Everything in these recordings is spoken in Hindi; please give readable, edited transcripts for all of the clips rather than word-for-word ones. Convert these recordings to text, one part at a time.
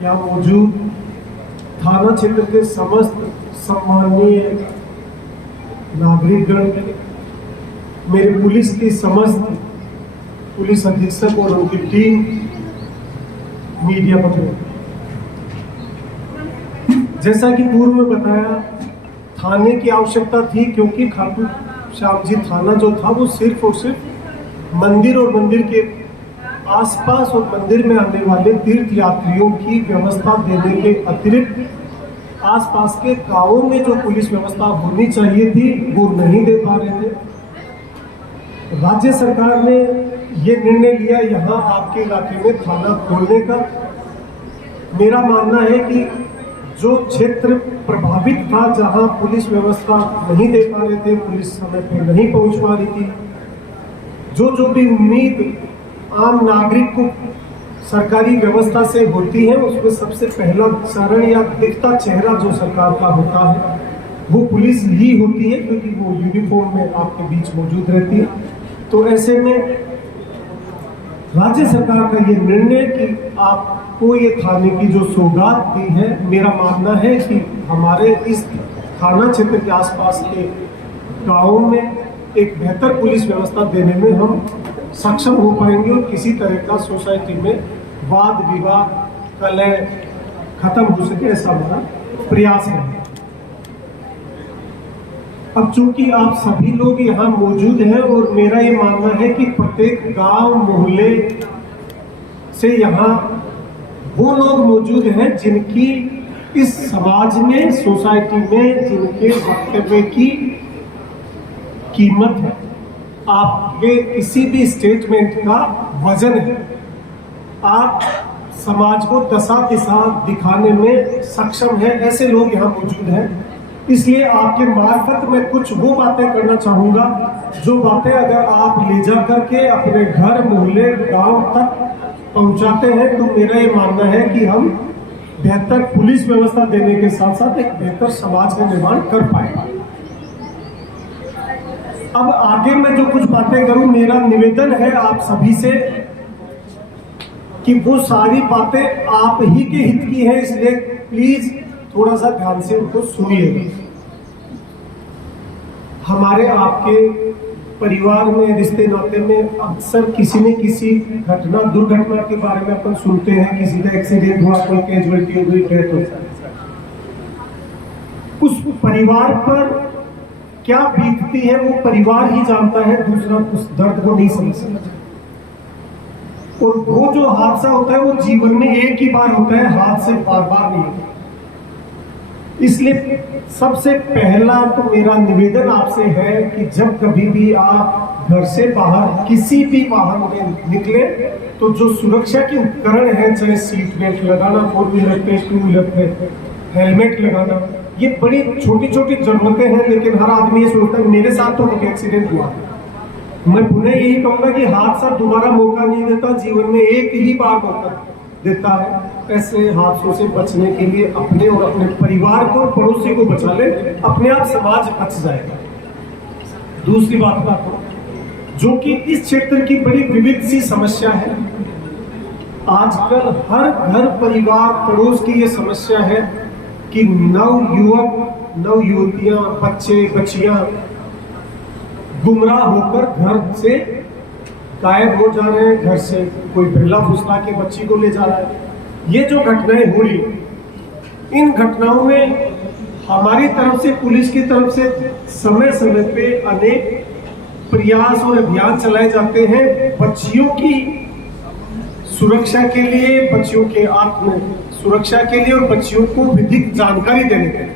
यहाँ मौजूद थाना क्षेत्र के समस्त सम्माननीय नागरिकगण, मेरे पुलिस की समस्त पुलिस अधीक्षक और उनकी टीम, मीडिया पत्र, जैसा कि पूर्व में बताया, थाने की आवश्यकता थी क्योंकि खाटू श्याम जी थाना जो था वो सिर्फ और सिर्फ मंदिर और मंदिर के आसपास और मंदिर में आने वाले तीर्थ यात्रियों की व्यवस्था देने के अतिरिक्त आसपास के गांवों में जो पुलिस व्यवस्था होनी चाहिए थी वो नहीं दे पा रहे थे। राज्य सरकार ने ये निर्णय लिया यहाँ आपके इलाके में थाना खोलने का। मेरा मानना है कि जो क्षेत्र प्रभावित था, जहाँ पुलिस व्यवस्था नहीं दे पा रहे थे, पुलिस समय पर नहीं पहुँच पा रही थी, जो भी उम्मीद आम नागरिक को सरकारी व्यवस्था से होती है, उसमें सबसे पहला चरण या दिखता चेहरा जो सरकार का होता है वो पुलिस ही होती है, क्योंकि वो यूनिफॉर्म में आपके बीच मौजूद रहती है। तो ऐसे में राज्य सरकार का ये निर्णय कि आपको ये थाने की जो सौगात दी है, मेरा मानना है कि हमारे इस थाना क्षेत्र के आसपास के गाँवों में एक बेहतर पुलिस व्यवस्था देने में हम सक्षम हो पाएंगे और किसी तरह का सोसाइटी में वाद विवाद कलह खत्म हो सके, ऐसा हमारा प्रयास है। अब चूंकि आप सभी लोग यहाँ मौजूद हैं और मेरा ये मानना है कि प्रत्येक गांव मोहल्ले से यहाँ वो लोग मौजूद हैं जिनकी इस समाज में, सोसाइटी में, जिनके वक्तव्य की कीमत है, आपके किसी भी स्टेटमेंट का वजन है, आप समाज को दशा दिशा दिखाने में सक्षम है, ऐसे लोग यहाँ मौजूद हैं। इसलिए आपके मार्फत में कुछ वो बातें करना चाहूँगा जो बातें अगर आप ले जा करके अपने घर, मोहल्ले, गांव तक पहुँचाते हैं तो मेरा ये मानना है कि हम बेहतर पुलिस व्यवस्था देने के साथ साथ एक बेहतर समाज का निर्माण कर पाएंगे। अब आगे मैं जो कुछ बातें करूं, मेरा निवेदन है आप सभी से कि वो सारी बातें आप ही के हित की है, इसलिए प्लीज थोड़ा सा ध्यान से उनको सुनिएगा। हमारे आपके परिवार में, रिश्ते नाते में अक्सर किसी न किसी घटना, दुर्घटना के बारे में अपन सुनते हैं, किसी का एक्सीडेंट हुआ, कोई कैजुअलिटी हो गई, डेथ हो गई। उस परिवार पर क्या बीतती है वो परिवार ही जानता है, दूसरा उस दर्द को नहीं समझ सकता। और वो जो हादसा होता है वो जीवन में एक ही बार होता है, हाथ से बार बार नहीं होता। इसलिए सबसे पहला तो मेरा निवेदन आपसे है कि जब कभी भी आप घर से बाहर किसी भी वाहन में निकले तो जो सुरक्षा के उपकरण है, चाहे सीट बेल्ट लगाना, 4 व्हीलर पे, 2 व्हीलर पे हेलमेट लगाना, ये बड़ी छोटी छोटी जरूरतें हैं। लेकिन हर आदमी ये सोचता है मेरे साथ तो कभी एक्सीडेंट हुआ। मैं पुनः यही कहूंगा कि हादसा दोबारा मौका नहीं देता, जीवन में एक ही बार मौका देता है। ऐसे हादसों से बचने के लिए अपने और अपने परिवार को, पड़ोसी को बचा ले, अपने आप समाज बच जाएगा। दूसरी बात जो कि इस क्षेत्र की बड़ी विविध सी समस्या है, आजकल हर घर, परिवार, पड़ोस की ये समस्या है कि नव युवक, नव युवतियां, बच्चे, बच्चियां गुमराह होकर घर से गायब हो जा रहे हैं, घर से कोई बिल्ला फुसला के बच्ची को ले जा रहा है। ये जो घटनाएं हो रही, इन घटनाओं में हमारी तरफ से, पुलिस की तरफ से समय समय पे अनेक प्रयास और अभियान चलाए जाते हैं बच्चियों की सुरक्षा के लिए, बच्चियों के आत्म सुरक्षा के लिए और बच्चियों को विधिक जानकारी देने के लिए।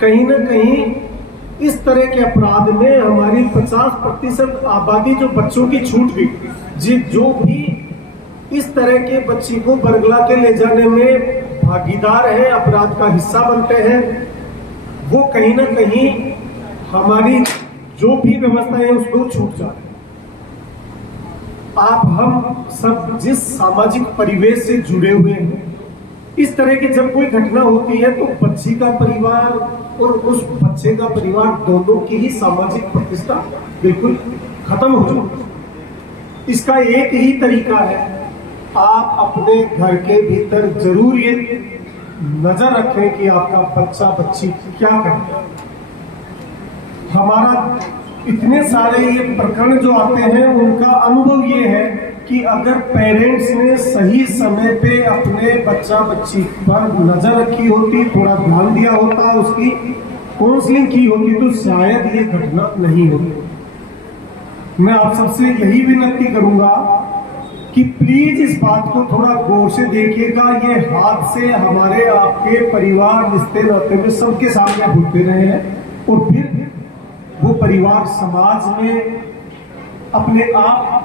कहीं ना कहीं इस तरह के अपराध में हमारी 50% आबादी जो बच्चों की छूट गई, जो भी इस तरह के बच्ची को बरगला के ले जाने में भागीदार है, अपराध का हिस्सा बनते हैं, वो कहीं ना कहीं हमारी जो भी व्यवस्था है उसको छूट जाती है। आप हम सब जिस सामाजिक परिवेश से जुड़े हुए हैं, इस तरह की जब कोई घटना होती है तो बच्ची का परिवार और उस बच्चे का परिवार दोनों की ही सामाजिक प्रतिष्ठा बिल्कुल खत्म हो जाती है। इसका एक ही तरीका है आप अपने घर के भीतर जरूर ये नजर रखें कि आपका बच्चा बच्ची क्या कर रहा है। हमारा इतने सारे ये प्रकरण जो आते हैं उनका अनुभव ये है कि अगर पेरेंट्स ने सही समय पे अपने बच्चा बच्ची पर नजर रखी होती, थोड़ा ध्यान दिया होता, उसकी काउंसलिंग की होती, तो शायद ये घटना नहीं होती। मैं आप सबसे यही विनती करूंगा कि प्लीज इस बात को थोड़ा गौर से देखिएगा। ये हादसे हमारे आपके परिवार रिश्ते नाते में सबके सामने होते रहे हैं और फिर वो परिवार समाज में अपने आप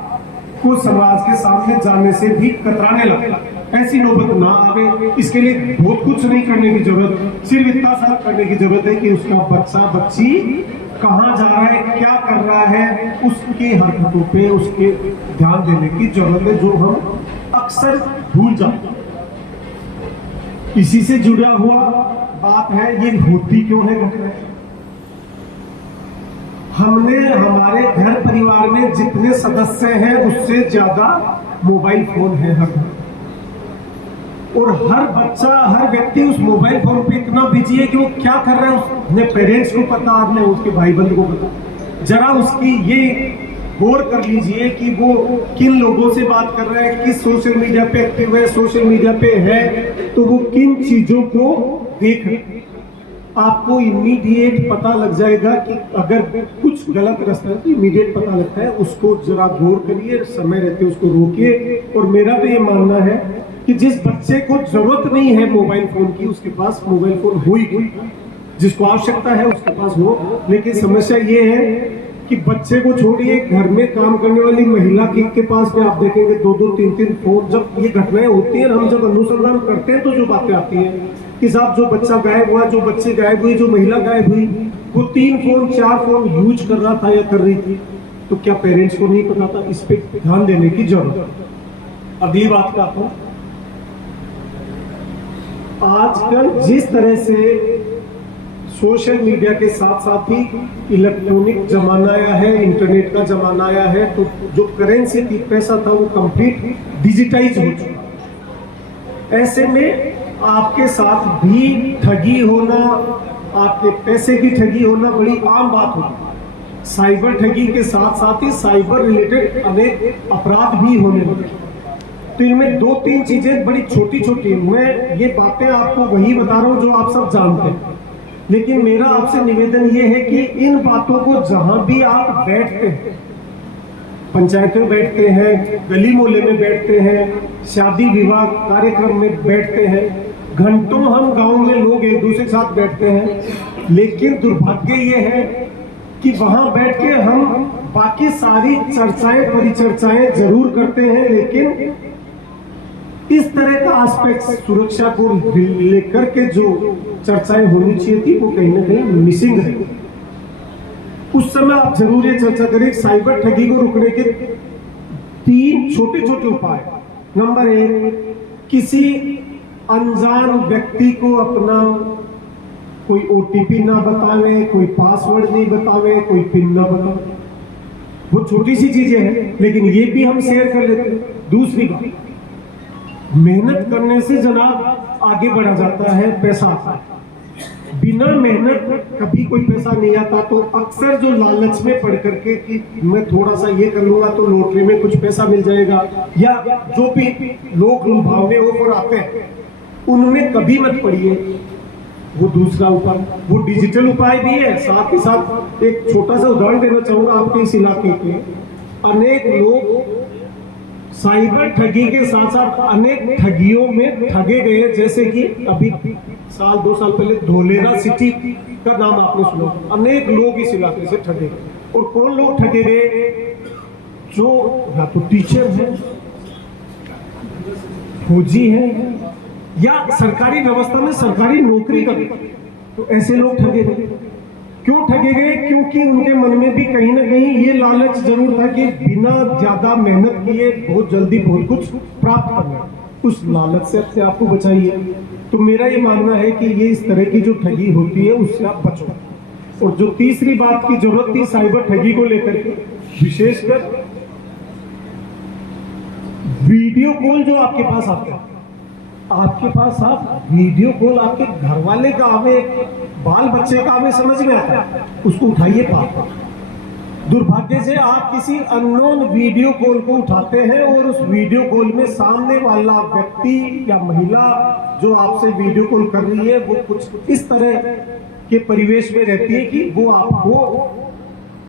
को समाज के सामने जाने से भी कतराने लगता। ऐसी नौबत ना आवे, इसके लिए बहुत कुछ नहीं करने की जरूरत, सिर्फ इतना सा करने की जरूरत है कि उसका बच्चा बच्ची कहाँ जा रहा है, क्या कर रहा है, उसकी हरकतों पे उसके ध्यान देने की जरूरत है, जो हम अक्सर भूल जाते हैं। इसी से जुड़ा हुआ बात है, ये होती क्यों है घटना। हमने हमारे घर परिवार में जितने सदस्य हैं उससे ज्यादा मोबाइल फोन है हर घर, और हर बच्चा हर व्यक्ति उस मोबाइल फोन पे इतना बिजी है कि वो क्या कर रहा है उसने पेरेंट्स को पता, अपने उसके भाई बंधु को पता। जरा उसकी ये गौर कर लीजिए कि वो किन लोगों से बात कर रहा है, किस सोशल मीडिया पे एक्टिव है, सोशल मीडिया पे है तो वो किन चीजों को देख रहे। आपको इमीडिएट पता लग जाएगा कि अगर कुछ गलत रास्ता है तो इमीडिएट पता लगता है। उसको जरा गौर करिए, समय रहते उसको रोकिए। और मेरा तो ये मानना है कि जिस बच्चे को जरूरत नहीं है मोबाइल फोन की, उसके पास मोबाइल फोन हो ही कोई, जिसको आवश्यकता है उसके पास हो। लेकिन समस्या ये है कि बच्चे को छोड़िए, घर में काम करने वाली महिला के पास में आप देखेंगे 2-2, 3-3 फोन। जब ये घटनाएं होती हैं, हम जब अनुसंधान करते हैं तो जो बातें आती हैं कि साहब जो बच्चा गायब हुआ, जो बच्चे गायब हुई, जो महिला गायब हुई, वो 3 फोन 4 फोन यूज कर रहा था या कर रही थी। तो क्या पेरेंट्स को नहीं पता था? इस पे ध्यान देने की जरूरत है। अगली बात का आता हूं, आजकल जिस तरह से सोशल मीडिया के साथ साथ ही इलेक्ट्रॉनिक जमाना आया है, इंटरनेट का जमाना आया है, तो जो करेंसी थी, पैसा था, वो कंप्लीट डिजिटाइज हो चुका। ऐसे में आपके साथ भी ठगी होना, आपके पैसे की ठगी होना बड़ी आम बात होती। साइबर ठगी के साथ साथ ही साइबर रिलेटेड अनेक अपराध भी होने लगे। तो इनमें 2-3 चीजें बड़ी छोटी छोटी, मैं ये बातें आपको वही बता रहा हूं जो आप सब जानते हैं, लेकिन मेरा आपसे निवेदन ये है कि इन बातों को जहां भी आप बैठते हैं, पंचायत में बैठते हैं, गली मोहल्ले में बैठते हैं, शादी विवाह कार्यक्रम में बैठते हैं, घंटों हम गांव में लोग एक दूसरे के साथ बैठते हैं, लेकिन दुर्भाग्य ये है कि वहां बैठ के हम बाकी सारी चर्चाएं परिचर्चाएं जरूर करते हैं, लेकिन इस तरह का एस्पेक्ट सुरक्षा को लेकर के जो चर्चाएं होनी चाहिए थी वो कहीं ना कहीं मिसिंग है। उस समय आप जरूर ये चर्चा करें साइबर ठगी को रोकने के 3 छोटे छोटे उपाय। नंबर 1, किसी अनजान व्यक्ति को अपना कोई ओटीपी ना बतावे, कोई पासवर्ड नहीं बतावे, कोई पिन ना बतावे। वो छोटी सी चीजें हैं, लेकिन ये भी हम शेयर कर लेते हैं। दूसरी बात, मेहनत करने से जनाब आगे बढ़ा जाता है, पैसा आता है। बिना मेहनत कभी कोई पैसा नहीं आता। तो अक्सर जो लालच में पड़ करके कि मैं थोड़ा सा ये कर लूंगा तो लॉटरी में कुछ पैसा मिल जाएगा, या जो भी लोग लुभावने ऑफर आते हैं, उनमें कभी मत पड़िए। वो दूसरा उपाय, वो डिजिटल उपाय भी है। साथ ही साथ एक छोटा सा उदाहरण देना चाहूंगा आपके इस इलाके के। अनेक लोग साइबर ठगी के साथ साथ अनेक ठगियों में ठगे गए। जैसे कि अभी 1-2 साल पहले धोलेरा सिटी का नाम आपने सुना। अनेक लोग इस इलाके से ठगे गए। और कौन लोग ठगे गए? जो या तो टीचर है, फौजी है, या सरकारी व्यवस्था में सरकारी नौकरी करते, तो ऐसे लोग ठगे गए। क्यों ठगे गए? क्योंकि उनके मन में भी कहीं ना कहीं ये लालच जरूर था कि बिना ज्यादा मेहनत किए बहुत जल्दी बहुत कुछ प्राप्त करना। उस लालच से अपने आप को बचाइए। तो मेरा ये मानना है कि ये इस तरह की जो ठगी होती है उससे आप बचो। और जो तीसरी बात की जरूरत थी साइबर ठगी को लेकर के, विशेषकर वीडियो कॉल जो आपके पास आता है, आपके पास आप वीडियो कॉल आपके घर वाले का आवे, बाल बच्चे का आवे, समझ में आता है, उसको उठाइए पाप। दुर्भाग्य से आप किसी अननोन वीडियो कॉल को उठाते हैं और उस वीडियो कॉल में सामने वाला व्यक्ति या महिला जो आपसे वीडियो कॉल कर रही है वो कुछ इस तरह के परिवेश में रहती है कि वो आपको